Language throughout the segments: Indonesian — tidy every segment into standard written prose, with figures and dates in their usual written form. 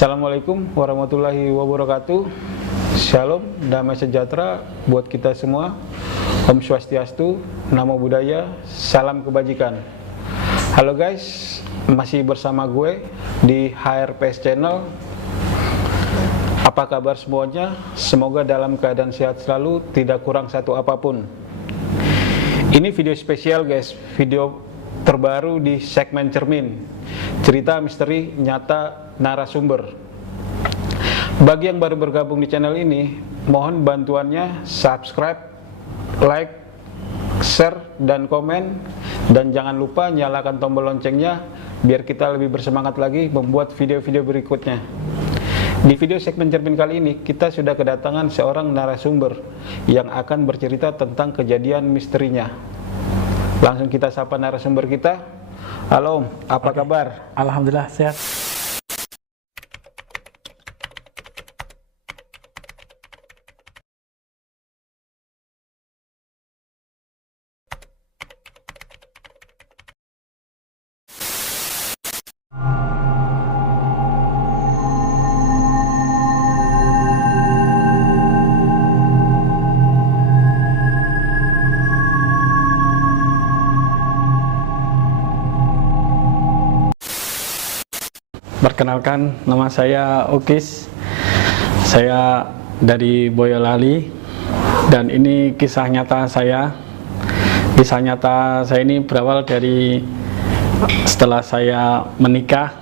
Assalamualaikum warahmatullahi wabarakatuh. Shalom, damai sejahtera buat kita semua. Om Swastiastu, Namo Buddhaya, salam kebajikan. Halo guys, masih bersama gue di HRPS Channel. Apa kabar semuanya? Semoga dalam keadaan sehat selalu, tidak kurang satu apapun. Ini video spesial guys, video terbaru di segmen Cermin, cerita misteri nyata narasumber. Bagi yang baru bergabung di channel ini, mohon bantuannya subscribe, like, share, dan komen. Dan jangan lupa nyalakan tombol loncengnya biar kita lebih bersemangat lagi membuat video-video berikutnya. Di video segmen Cermin kali ini, kita sudah kedatangan seorang narasumber yang akan bercerita tentang kejadian misterinya. Langsung kita sapa narasumber kita. Halo Om, apa kabar? Alhamdulillah sehat. Perkenalkan, nama saya Ukis. Saya dari Boyolali dan ini kisah nyata saya. Kisah nyata saya ini berawal dari setelah saya menikah.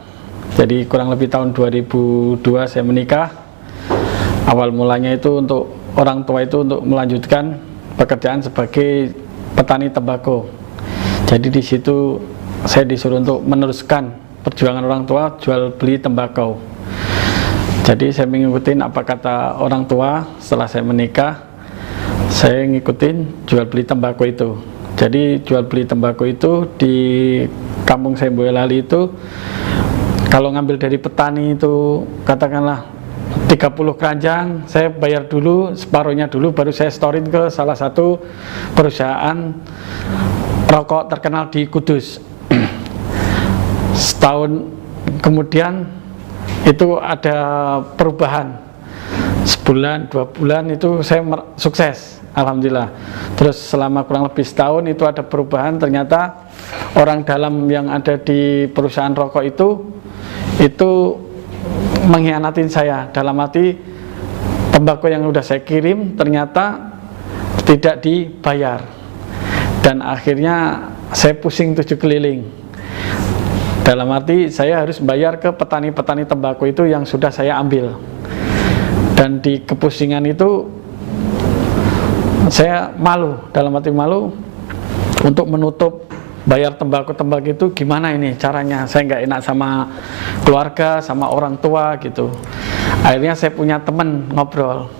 Jadi kurang lebih tahun 2002 saya menikah. Awal mulanya itu untuk orang tua itu untuk melanjutkan pekerjaan sebagai petani tembakau. Jadi di situ saya disuruh untuk meneruskan perjuangan orang tua jual beli tembakau. Jadi saya mengikuti apa kata orang tua. Setelah saya menikah, saya ngikutin jual beli tembakau itu. Jadi jual beli tembakau itu di kampung saya Boyolali itu, kalau ngambil dari petani itu katakanlah 30 keranjang, saya bayar dulu separuhnya dulu, baru saya storin ke salah satu perusahaan rokok terkenal di Kudus. Setahun kemudian itu ada perubahan, sebulan 2 bulan itu saya sukses, alhamdulillah. Terus selama kurang lebih setahun itu ada perubahan, ternyata orang dalam yang ada di perusahaan rokok itu mengkhianatin saya, dalam arti tembakau yang udah saya kirim ternyata tidak dibayar, dan akhirnya saya pusing 7 keliling. Dalam arti saya harus bayar ke petani-petani tembakau itu yang sudah saya ambil. Dan di kepusingan itu saya malu, dalam arti malu untuk menutup bayar tembakau itu gimana ini caranya. Saya nggak enak sama keluarga, sama orang tua gitu. Akhirnya saya punya teman ngobrol.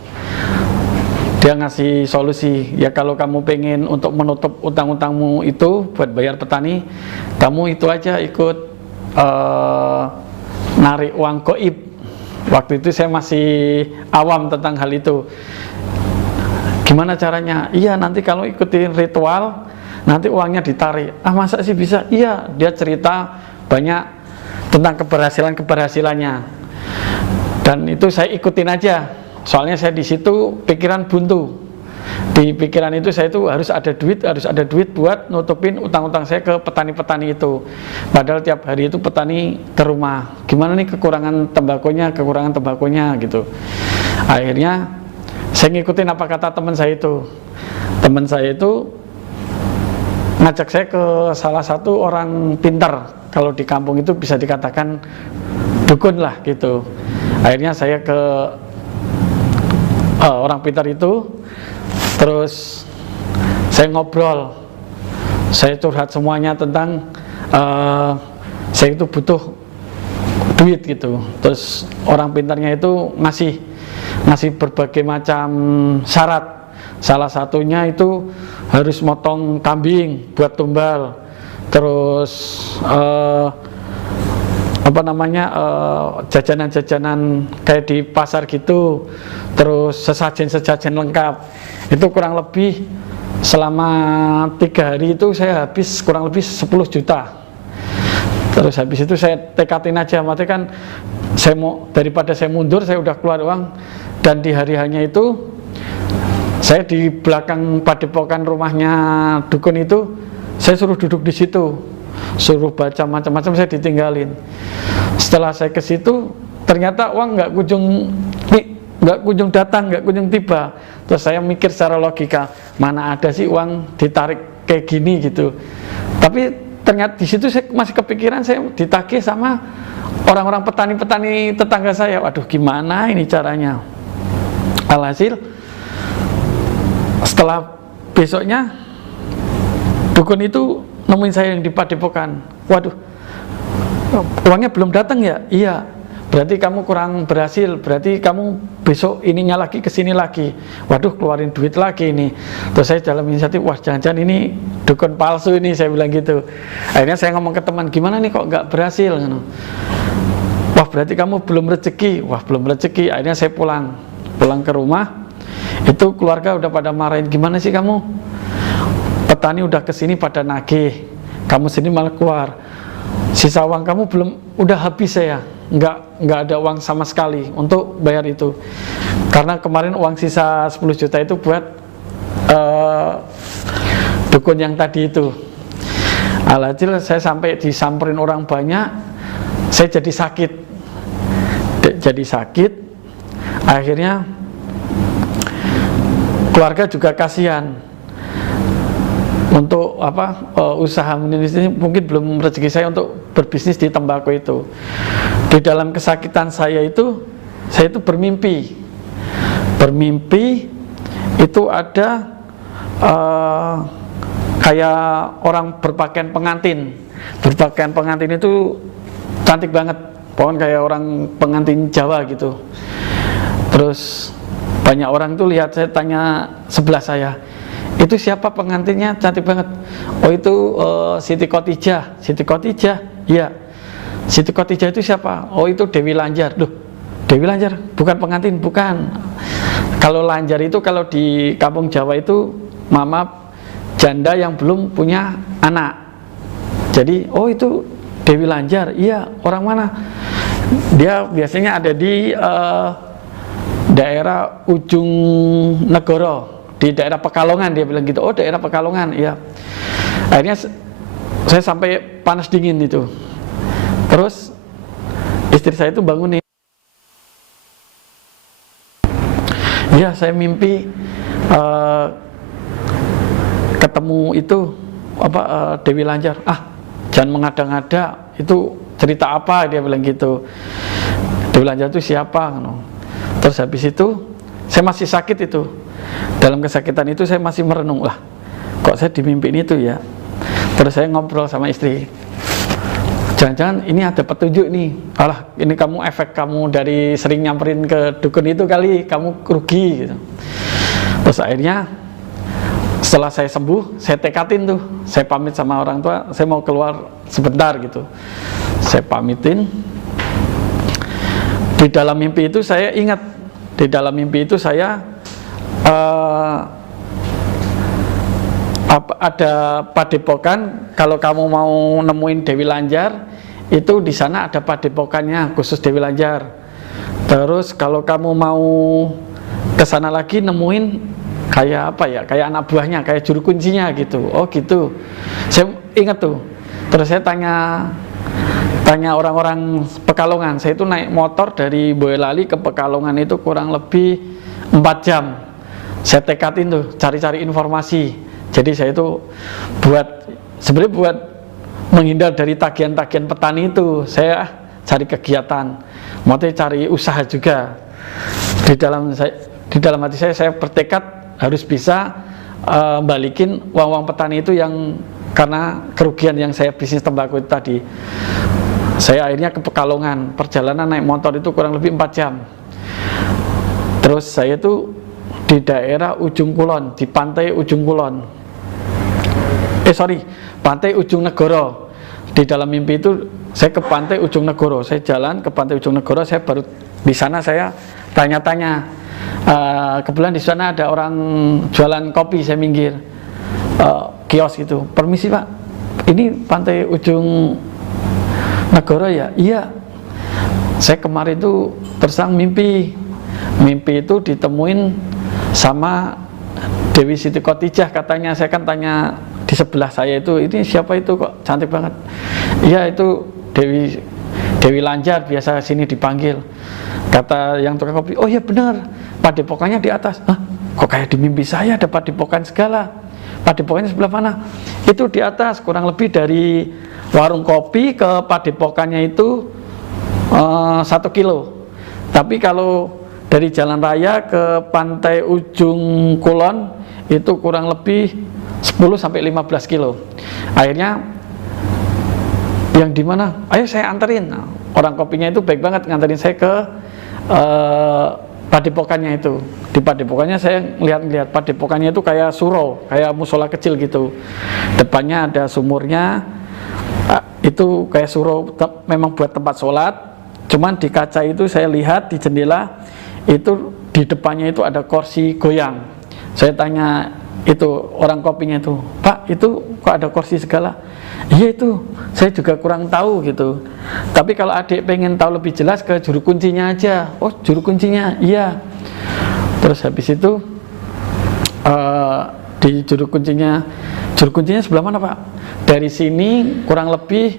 Dia ngasih solusi, ya kalau kamu pengen untuk menutup utang-utangmu itu buat bayar petani, kamu itu aja ikut narik uang goib. Waktu itu saya masih awam tentang hal itu. Gimana caranya? Iya, nanti kalau ikutin ritual nanti uangnya ditarik. Ah, masa sih bisa? Iya, dia cerita banyak tentang keberhasilannya. Dan itu saya ikutin aja. Soalnya saya di situ pikiran buntu. Di pikiran itu saya itu harus ada duit buat nutupin utang-utang saya ke petani-petani itu. Padahal tiap hari itu petani ke rumah, gimana nih kekurangan tembakonya gitu. Akhirnya saya ngikutin apa kata teman saya itu. Teman saya itu ngajak saya ke salah satu orang pintar, kalau di kampung itu bisa dikatakan dukun lah gitu. Akhirnya saya ke orang pintar itu. Terus saya ngobrol, saya curhat semuanya tentang saya itu butuh duit gitu. Terus orang pintarnya itu ngasih berbagai macam syarat. Salah satunya itu harus motong kambing buat tumbal. Terus jajanan-jajanan kayak di pasar gitu. Terus sesajen lengkap. Itu kurang lebih selama 3 hari itu saya habis kurang lebih 10 juta. Terus habis itu saya tekatin aja, maksudnya kan daripada saya mundur, saya udah keluar uang. Dan di hari hanya itu saya di belakang padepokan rumahnya dukun itu, saya suruh duduk di situ, suruh baca macam-macam, saya ditinggalin. Setelah saya ke situ, ternyata uang nggak kunjung datang, nggak kunjung tiba. Terus saya mikir secara logika, mana ada sih uang ditarik kayak gini gitu. Tapi ternyata di situ saya masih kepikiran, saya ditagih sama orang-orang petani-petani tetangga saya. Waduh, gimana ini caranya? Alhasil setelah besoknya dukun itu nemuin saya yang di padepokan. Waduh, uangnya belum datang ya? Iya. Berarti kamu kurang berhasil. Berarti kamu besok ininya lagi, kesini lagi. Waduh, keluarin duit lagi ini. Terus saya dalam inisiatif, wah jangan-jangan ini dukun palsu ini, saya bilang gitu. Akhirnya saya ngomong ke teman, gimana nih kok nggak berhasil? Wah, berarti kamu belum rezeki. Wah, belum rezeki. Akhirnya saya pulang ke rumah. Itu keluarga udah pada marahin, gimana sih kamu? Petani udah kesini pada nagih, kamu sini malah keluar. Sisa uang kamu belum, udah habis saya. Nggak ada uang sama sekali untuk bayar itu. Karena kemarin uang sisa 10 juta itu buat dukun yang tadi itu. Alhasil saya sampai disamperin orang banyak, saya jadi sakit. Akhirnya keluarga juga kasihan. Untuk usaha ini mungkin belum rezeki saya untuk berbisnis di tembakau itu. Di dalam kesakitan saya itu bermimpi itu ada kayak orang berpakaian pengantin itu cantik banget, pokoknya kayak orang pengantin Jawa gitu. Terus banyak orang tuh lihat, saya tanya sebelah saya, itu siapa pengantinnya cantik banget? Oh itu Siti Khotijah. Iya. Siti Khotijah itu siapa? Oh itu Dewi Lanjar. Loh, Dewi Lanjar bukan pengantin, bukan. Kalau Lanjar itu kalau di kampung Jawa itu mama janda yang belum punya anak. Jadi oh itu Dewi Lanjar. Iya, orang mana? Dia biasanya ada di daerah ujung Negoro, di daerah Pekalongan, dia bilang gitu. Oh daerah Pekalongan, iya. Akhirnya saya sampai panas dingin itu. Terus istri saya itu bangun nih. Iya, saya mimpi ketemu itu Dewi Lanjar. Jangan mengada-ngada, itu cerita apa, dia bilang gitu. Dewi Lanjar itu siapa? Terus habis itu saya masih sakit itu. Dalam kesakitan itu saya masih merenung, lah kok saya dimimpiin itu ya. Terus saya ngobrol sama istri, jangan-jangan ini ada petunjuk nih. Alah, ini kamu efek kamu dari sering nyamperin ke dukun itu kali, kamu rugi gitu. Terus akhirnya setelah saya sembuh, saya tekatin tuh, saya pamit sama orang tua, saya mau keluar sebentar gitu. Saya pamitin. Di dalam mimpi itu saya ingat, di dalam mimpi itu saya ada padepokan. Kalau kamu mau nemuin Dewi Lanjar, itu di sana ada padepokannya khusus Dewi Lanjar. Terus kalau kamu mau ke sana lagi nemuin kayak kayak anak buahnya, kayak juru kuncinya gitu. Oh gitu. Saya ingat tuh. Terus saya tanya orang-orang Pekalongan. Saya itu naik motor dari Boyolali ke Pekalongan itu kurang lebih 4 jam. Saya tekatin tuh cari-cari informasi. Jadi saya itu sebenarnya buat menghindar dari tagihan-tagihan petani itu, saya cari kegiatan, mau cari usaha juga. Di dalam hati saya bertekad harus bisa balikin uang-uang petani itu yang karena kerugian yang saya bisnis tembakau itu tadi. Saya akhirnya ke Pekalongan, perjalanan naik motor itu kurang lebih 4 jam. Terus saya itu di daerah Ujung Kulon, di pantai Ujung Kulon. Pantai Ujung Negoro. Di dalam mimpi itu saya ke pantai Ujung Negoro. Saya jalan ke pantai Ujung Negoro, saya baru di sana saya tanya-tanya. Kebetulan di sana ada orang jualan kopi, saya minggir. Kios gitu. Permisi Pak, ini pantai Ujung Negoro ya? Iya. saya kemarin itu tersang mimpi itu ditemuin sama Dewi Siti Khotijah katanya. Saya kan tanya di sebelah saya itu, ini siapa itu kok cantik banget? Iya itu Dewi Lanjar, biasa sini dipanggil. Kata yang tukang kopi, oh iya benar, padepokannya di atas. Hah, kok kayak di mimpi saya ada padepokan segala. Padepokannya sebelah mana? Itu di atas, kurang lebih dari warung kopi ke padepokannya itu 1 kilo. Tapi kalau dari jalan raya ke pantai ujung Kulon itu kurang lebih 10-15 kilo. Akhirnya yang di mana? Ayo saya anterin. Nah, orang kopinya itu baik banget nganterin saya ke padepokannya itu. Di padepokannya saya lihat padepokannya itu kayak surau, kayak musola kecil gitu. Depannya ada sumurnya. Itu kayak surau, memang buat tempat sholat. Cuman di kaca itu saya lihat di jendela itu di depannya itu ada kursi goyang. Saya tanya itu orang kopinya itu, Pak itu kok ada kursi segala? Iya itu, saya juga kurang tahu gitu. Tapi kalau adik pengen tahu lebih jelas ke juru kuncinya aja. Oh juru kuncinya, iya. Terus habis itu di juru kuncinya sebelah mana Pak? Dari sini kurang lebih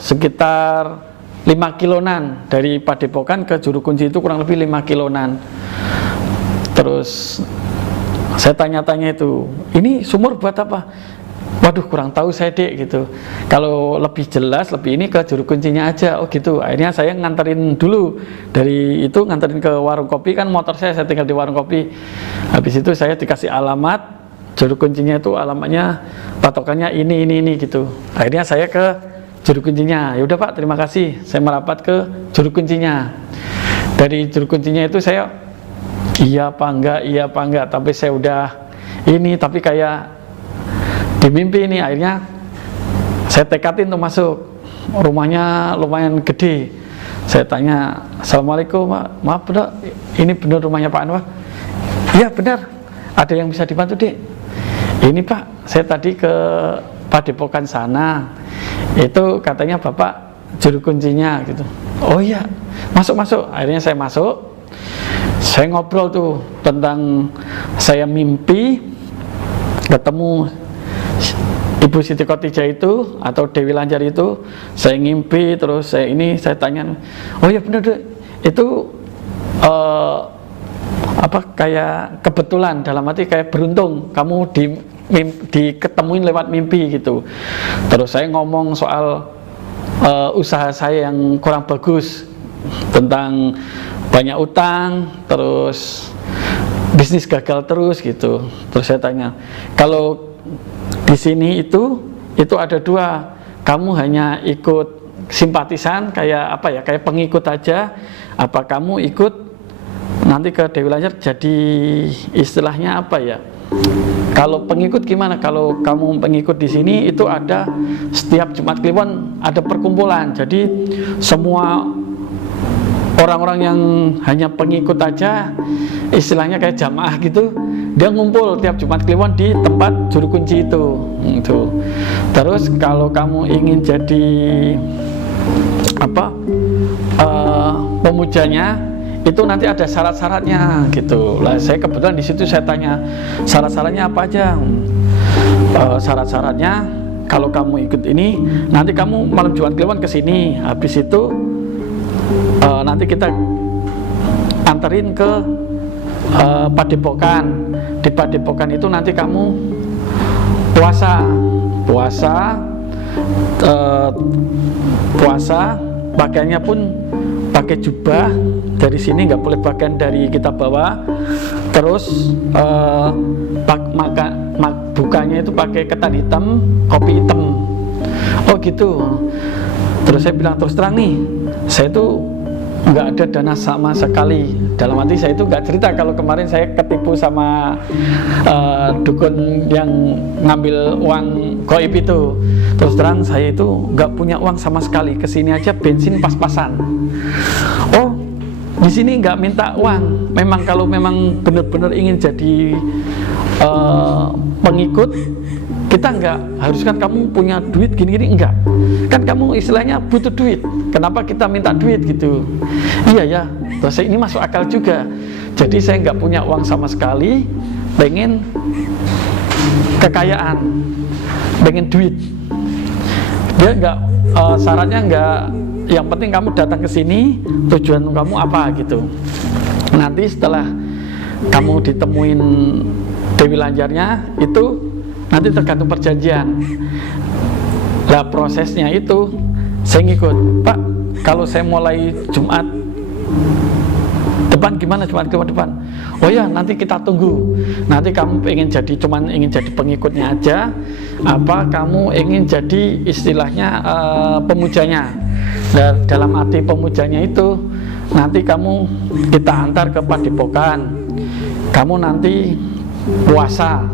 sekitar 5 kilonan. Dari padepokan ke juru kunci itu kurang lebih 5 kilonan. Terus saya tanya-tanya itu, ini sumur buat apa? Waduh kurang tahu saya dek gitu. Kalau lebih jelas lebih ini ke juru kuncinya aja. Oh gitu. Akhirnya saya nganterin dulu, dari itu nganterin ke warung kopi, kan motor saya tinggal di warung kopi. Habis itu saya dikasih alamat, juru kuncinya itu alamatnya patokannya ini gitu. Akhirnya saya ke juru kuncinya. Ya udah Pak terima kasih. Saya merapat ke juru kuncinya. Dari juru kuncinya itu saya iya apa enggak, tapi saya udah ini, tapi kayak di mimpi ini. Akhirnya saya tekatin untuk masuk. Rumahnya lumayan gede. Saya tanya, Assalamualaikum Pak, maaf benar, ini benar rumahnya Pak Anwar? Iya benar, ada yang bisa dibantu dek? Ini Pak, saya tadi ke padepokan sana, itu katanya Bapak juru kuncinya gitu. Oh iya, masuk. Akhirnya saya masuk. Saya ngobrol tuh tentang saya mimpi ketemu Ibu Siti Khotijah itu atau Dewi Lanjar itu. Saya ngimpi, terus saya tanya, oh ya benar deh, itu kayak kebetulan, dalam arti kayak beruntung kamu diketemuin lewat mimpi gitu. Terus saya ngomong soal usaha saya yang kurang bagus, tentang banyak utang, terus bisnis gagal terus gitu. Terus saya tanya, kalau di sini itu ada 2, kamu hanya ikut simpatisan kayak kayak pengikut aja, apa kamu ikut nanti ke Dewi Lanjar jadi istilahnya kalau pengikut gimana? Kalau kamu pengikut di sini itu ada setiap Jumat Kliwon ada perkumpulan, jadi semua orang-orang yang hanya pengikut aja, istilahnya kayak jamaah gitu, dia ngumpul tiap Jumat Kliwon di tempat juru kunci itu. Terus kalau kamu ingin jadi pemujanya, itu nanti ada syarat-syaratnya gitu. Lah saya kebetulan di situ saya tanya syarat-syaratnya apa aja. Syarat-syaratnya kalau kamu ikut ini, nanti kamu malam Jumat Kliwon ke sini. Habis itu nanti kita anterin ke padepokan. Di padepokan itu nanti kamu puasa, pakaiannya pun pakai jubah. Dari sini nggak boleh pakaian dari kita bawa. Terus bukanya itu pakai ketan hitam, kopi hitam. Oh gitu. Terus saya bilang terus terang nih, saya itu nggak ada dana sama sekali. Dalam arti saya itu nggak cerita kalau kemarin saya ketipu sama dukun yang ngambil uang goib itu. Terus terang saya itu nggak punya uang sama sekali. Kesini aja bensin pas-pasan. Oh, di sini nggak minta uang. Memang kalau memang benar-benar ingin jadi pengikut, Kita nggak haruskan kamu punya duit gini-gini, enggak. Kan kamu istilahnya butuh duit. Kenapa kita minta duit gitu? Iya ya, terus ini masuk akal juga. Jadi saya nggak punya uang sama sekali, pengen kekayaan, pengen duit. Dia nggak, syaratnya nggak, yang penting kamu datang ke sini, tujuan kamu apa gitu. Nanti setelah kamu ditemuin Dewi Lanjarnya itu nanti tergantung perjanjian. Nah prosesnya itu saya ngikut, Pak, kalau saya mulai Jumat depan gimana, Jumat depan? Oh ya, nanti kita tunggu. Nanti kamu ingin jadi pengikutnya aja, apa kamu ingin jadi istilahnya pemujanya. Dan dalam arti pemujanya itu nanti kita antar ke padepokan. Kamu nanti puasa,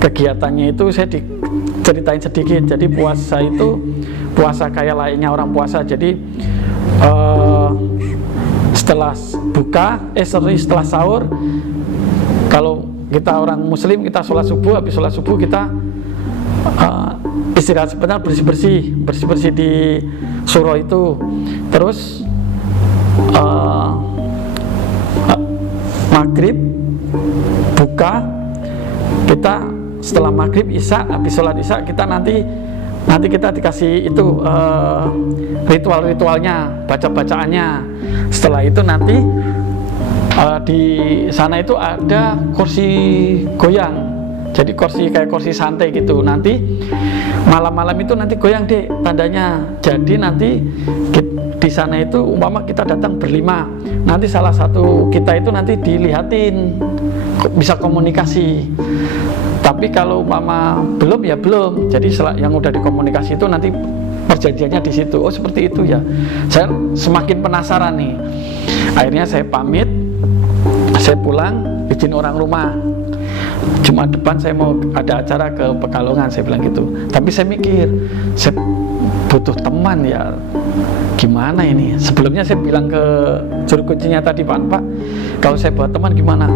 kegiatannya itu saya diceritain sedikit. Jadi puasa itu puasa kayak layaknya orang puasa. Jadi setelah setelah sahur, kalau kita orang muslim kita sholat subuh, habis sholat subuh kita istirahat sebentar, bersih-bersih di suro itu. Terus maghrib buka, kita setelah maghrib isya, habis sholat isya kita nanti kita dikasih itu ritual-ritualnya, baca-bacaannya. Setelah itu nanti di sana itu ada kursi goyang, jadi kayak kursi santai gitu. Nanti malam-malam itu nanti goyang deh tandanya. Jadi nanti di sana itu umpama kita datang berlima, nanti salah satu kita itu nanti dilihatin bisa komunikasi. Tapi kalau umpama belum ya belum. Jadi yang udah dikomunikasi itu nanti perjanjiannya di situ. Oh seperti itu ya. Saya semakin penasaran nih. Akhirnya saya pamit, saya pulang, izin orang rumah. Jumat depan saya mau ada acara ke Pekalongan, saya bilang gitu. Tapi saya mikir, saya butuh teman ya. Gimana ini? Sebelumnya saya bilang ke juru kuncinya tadi, Pak, kalau saya buat teman gimana?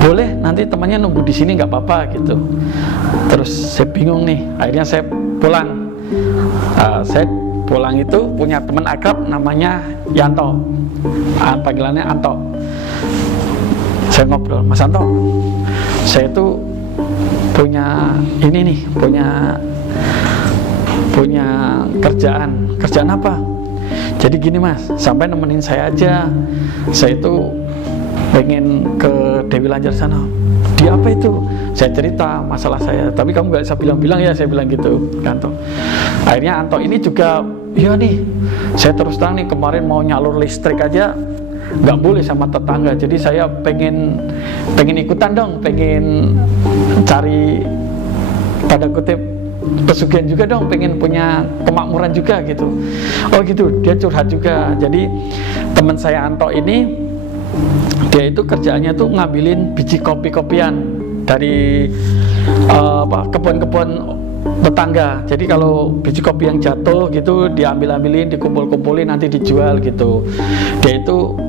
Boleh, nanti temannya nunggu di sini nggak apa-apa gitu. Terus saya bingung nih. Akhirnya saya pulang. Saya pulang itu punya teman akrab namanya Yanto. Panggilannya Anto. Saya ngobrol, Mas Anto, saya itu punya ini nih, punya kerjaan apa? Jadi gini Mas, sampai nemenin saya aja. Saya itu pengen ke Dewi Lanjar sana. Di apa itu? Saya cerita masalah saya. Tapi kamu nggak bisa bilang-bilang ya, saya bilang gitu, Anto. Akhirnya Anto ini juga, iya nih, saya terus terang nih kemarin mau nyalur listrik aja nggak boleh sama tetangga. Jadi saya pengen ikutan dong, pengen cari tanda kutip pesugihan juga dong, pengen punya kemakmuran juga gitu. Oh gitu, dia curhat juga. Jadi teman saya Anto ini, dia itu kerjaannya tuh ngambilin biji kopi-kopian dari kebun-kebun tetangga. Jadi kalau biji kopi yang jatuh gitu diambil-ambilin, dikumpul-kumpulin, nanti dijual gitu. Dia itu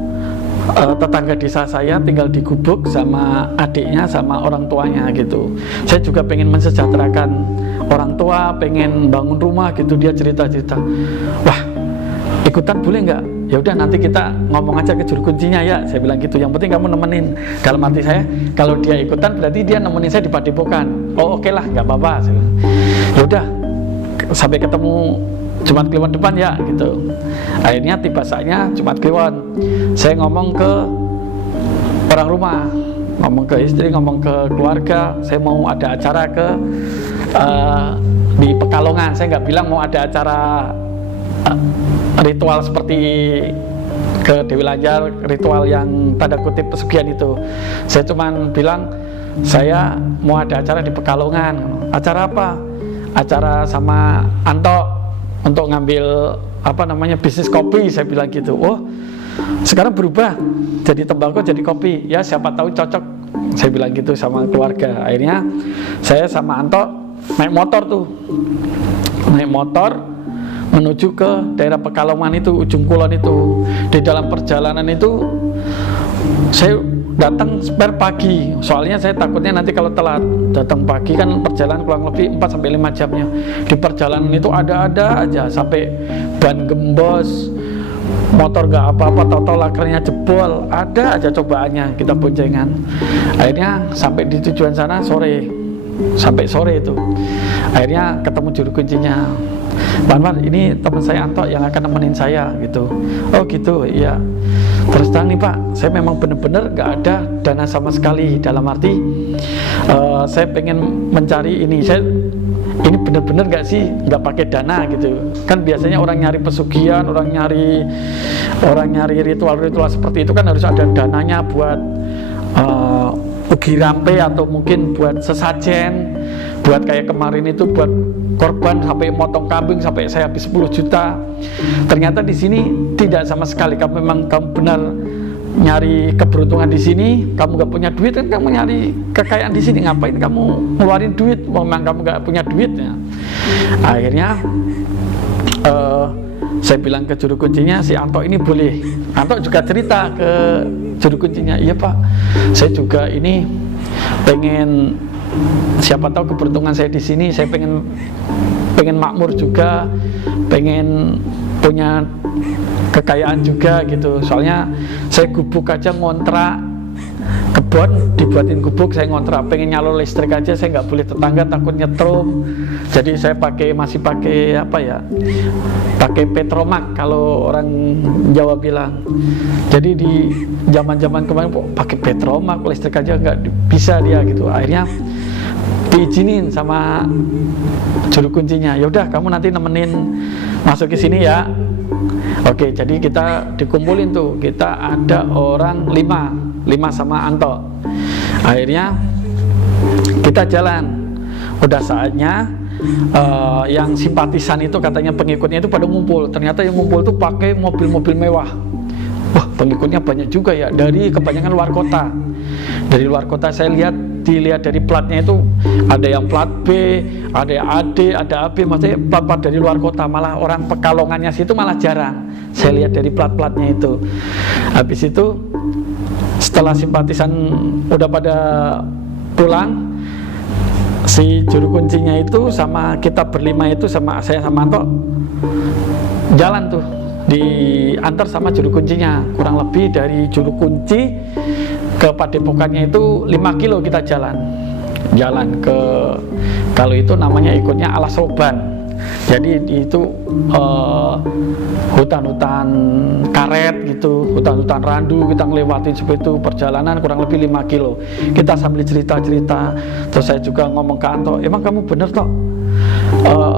tetangga desa saya, tinggal di Gubuk sama adiknya sama orang tuanya gitu. Saya juga pengen mensejahterakan orang tua, pengen bangun rumah gitu. Dia cerita-cerita, wah ikutan boleh nggak? Ya udah nanti kita ngomong aja ke juru kuncinya ya, saya bilang gitu. Yang penting kamu nemenin. Dalam arti saya, kalau dia ikutan berarti dia nemenin saya di padepokan. Oh oke lah, nggak apa-apa. Ya udah, sampai ketemu Jumat Kliwon depan ya gitu. Akhirnya tiba saatnya Jumat Kliwon. Saya ngomong ke orang rumah, ngomong ke istri, ngomong ke keluarga. Saya mau ada acara di Pekalongan. Saya nggak bilang mau ada acara ritual seperti ke Dewi Lanjar, ritual yang tanda kutip pesugihan itu. Saya cuman bilang saya mau ada acara di Pekalongan. Acara apa? Acara sama Anto untuk ngambil bisnis kopi, saya bilang gitu. Oh sekarang berubah jadi tembakau jadi kopi ya, siapa tahu cocok, saya bilang gitu sama keluarga. Akhirnya saya sama Anto naik motor menuju ke daerah Pekalongan itu, ujung kulon itu. Di dalam perjalanan itu saya datang spare pagi, soalnya saya takutnya nanti kalau telat. Datang pagi kan perjalanan kurang lebih 4-5 jamnya. Di perjalanan itu ada-ada aja, sampai ban gembos, motor gak apa-apa, tahu-tahu lakernya jebol, ada aja cobaannya, kita boncengan. Akhirnya sampai di tujuan sana sampai sore itu. Akhirnya ketemu juru kuncinya. Pak Anwar, ini teman saya Anto yang akan nemenin saya gitu. Oh gitu, iya. Terus terang nih Pak, saya memang benar-benar gak ada dana sama sekali. Dalam arti saya pengen mencari ini, ini benar-benar gak sih nggak pakai dana gitu. Kan biasanya orang nyari pesugihan, orang nyari ritual-ritual seperti itu kan harus ada dananya buat ugi rampe, atau mungkin buat sesajen, buat kayak kemarin itu buat korban sampai motong kambing sampai saya habis 10 juta. Ternyata di sini tidak sama sekali. Kamu benar nyari keberuntungan di sini, kamu gak punya duit kan, kamu nyari kekayaan di sini, ngapain kamu ngeluarin duit? Memang kamu gak punya duit ya. Akhirnya saya bilang ke juru kuncinya, si Anto ini boleh. Anto juga cerita ke juru kuncinya, iya Pak, saya juga ini pengen, siapa tahu keberuntungan saya di sini, saya pengen makmur juga, pengen punya kekayaan juga gitu. Soalnya saya gubuk aja ngontrak kebun, dibuatin gubuk, saya ngontrak, pengen nyalur listrik aja saya nggak boleh, tetangga takut nyetrum. Jadi saya masih pakai apa ya, pakai petromak kalau orang Jawa bilang. Jadi di zaman kemarin pakai petromak, listrik aja nggak bisa dia gitu. Akhirnya diizinin sama juru kuncinya, yaudah kamu nanti nemenin masuk ke sini ya. Oke, jadi kita dikumpulin tuh, kita ada orang 5 sama Anto. Akhirnya kita jalan, udah saatnya yang simpatisan itu katanya pengikutnya itu pada ngumpul. Ternyata yang ngumpul tuh pakai mobil-mobil mewah. Wah, pengikutnya banyak juga ya, dari kebanyakan luar kota. Dari luar kota saya dilihat dari platnya itu ada yang plat B, ada yang AD, ada AB, maksudnya plat-plat dari luar kota. Malah orang Pekalongannya situ malah jarang. Saya lihat dari plat-platnya itu. Habis itu setelah simpatisan udah pada pulang, si juru kuncinya itu sama kita berlima itu, sama saya sama Anto, jalan tuh diantar sama juru kuncinya. Kurang lebih dari juru kunci ke padepokannya itu 5 kilo kita jalan ke, kalau itu namanya ikutnya Alas Roban. Jadi itu hutan-hutan karet gitu, hutan-hutan randu, kita ngelewatin seperti itu. Perjalanan kurang lebih 5 kilo. Kita sambil cerita-cerita. Terus saya juga ngomong ke Anto, emang kamu bener toh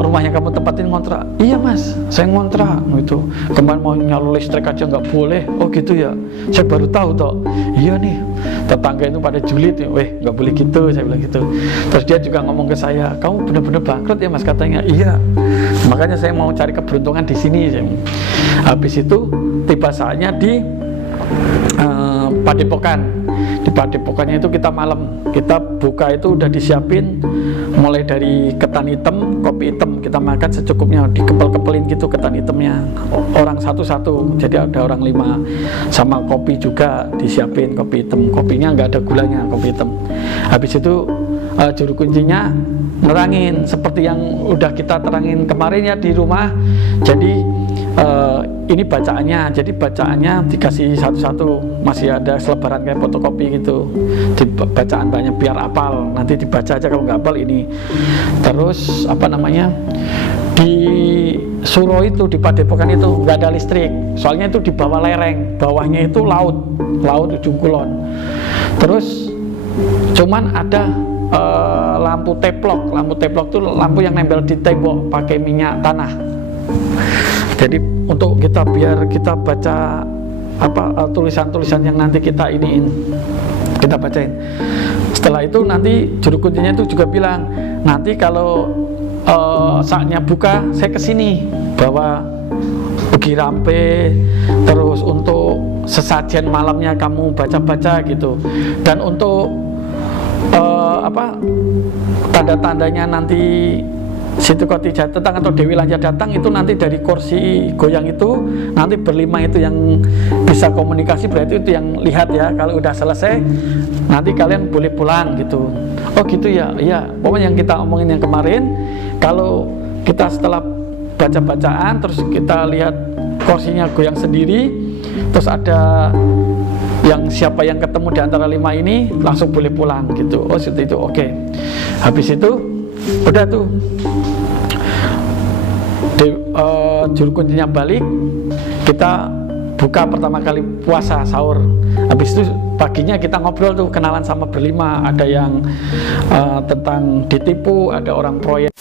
rumah yang kamu tempatin ngontrak? Iya mas, saya ngontrak itu. Kemarin mau nyalur listrik aja nggak boleh. Oh gitu ya, saya baru tahu toh. Iya nih, tetangga itu pada julid nih. Weh, nggak boleh gitu, saya bilang gitu. Terus dia juga ngomong ke saya, kamu bener-bener bangkrut ya mas, katanya. Iya, makanya saya mau cari keberuntungan di sini. Habis itu tiba saatnya di padepokan. Di padepokannya itu kita malam, kita buka itu udah disiapin, mulai dari ketan hitam, kopi hitam, kita makan secukupnya, dikepel-kepelin gitu ketan hitamnya, orang satu-satu, jadi ada orang 5, sama kopi juga disiapin, kopi hitam, kopinya nggak ada gulanya, kopi hitam. Habis itu juru kuncinya nerangin seperti yang udah kita terangin kemarin ya di rumah. Jadi ini bacaannya, jadi bacaannya dikasih satu-satu, masih ada selebaran kayak fotokopi gitu, bacaan banyak biar apal, nanti dibaca aja kalau nggak apal ini. Terus apa namanya, di Suro itu, di padepokan itu nggak ada listrik, soalnya itu di bawah lereng, bawahnya itu laut Ujung Kulon. Terus cuman ada lampu teplok itu lampu yang nempel di tembok pakai minyak tanah. Jadi untuk biar kita baca tulisan-tulisan yang nanti kita kita bacain. Setelah itu nanti juru kuncinya itu juga bilang, nanti kalau saatnya buka saya kesini bawa ugi rampe, terus untuk sesajen malamnya kamu baca-baca gitu. Dan untuk tanda-tandanya nanti Situ Khotijah datang atau Dewi Lanjar datang, itu nanti dari kursi goyang itu nanti berlima itu yang bisa komunikasi, berarti itu yang lihat ya. Kalau udah selesai nanti kalian boleh pulang gitu. Oh gitu ya, iya. Pokoknya yang kita omongin yang kemarin, kalau kita setelah baca-bacaan terus kita lihat kursinya goyang sendiri, terus ada yang siapa yang ketemu di antara 5 ini langsung boleh pulang gitu. Oh seperti itu, oke. Habis itu udah tuh juru kuncinya balik, kita buka pertama kali puasa sahur. Habis itu paginya kita ngobrol tuh, kenalan sama berlima. Ada yang tentang ditipu, ada orang proyek.